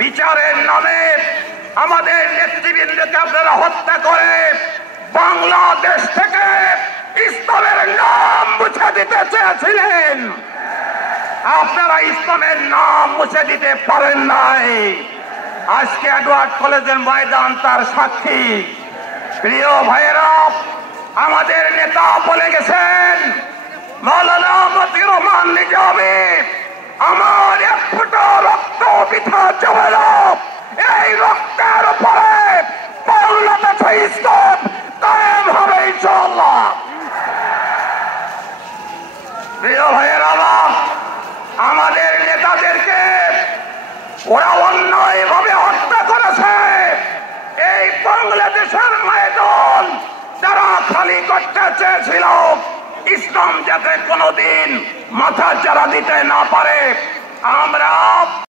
বিচারের নামে আমাদের নেতৃবৃন্দকে আপনারা হত্যা করে বাংলাদেশ থেকে ইসলামের নাম মুছে দিতে চেয়েছিলেন। আপনারা ইসলামের নাম মুছে দিতে পারেন নাই। আজকে এডওয়ার্ড কলেজের ময়দান তার সাক্ষী। প্রিয় ভাইয়েরা, আমাদের নেতা বলে গেছেন, মাওলানা মতিউর রহমান নিজামী, আমার এক ফোঁটা রক্ত বৃথা যাবে না। এই রক্তের উপরে বাংলাদেশে ইসলাম কায়েম হবে ইনশাআল্লাহ। প্রিয় ভাইয়েরা, আমাদের নেতাদেরকে ওরা অন্যায়ভাবে হত্যা করেছে। এই বাংলাদেশের ময়দান তারা খালি করতে চেয়েছিল, ইসলাম যাতে কোনোদিন মাথা চারা দিতে না পারে। আমরা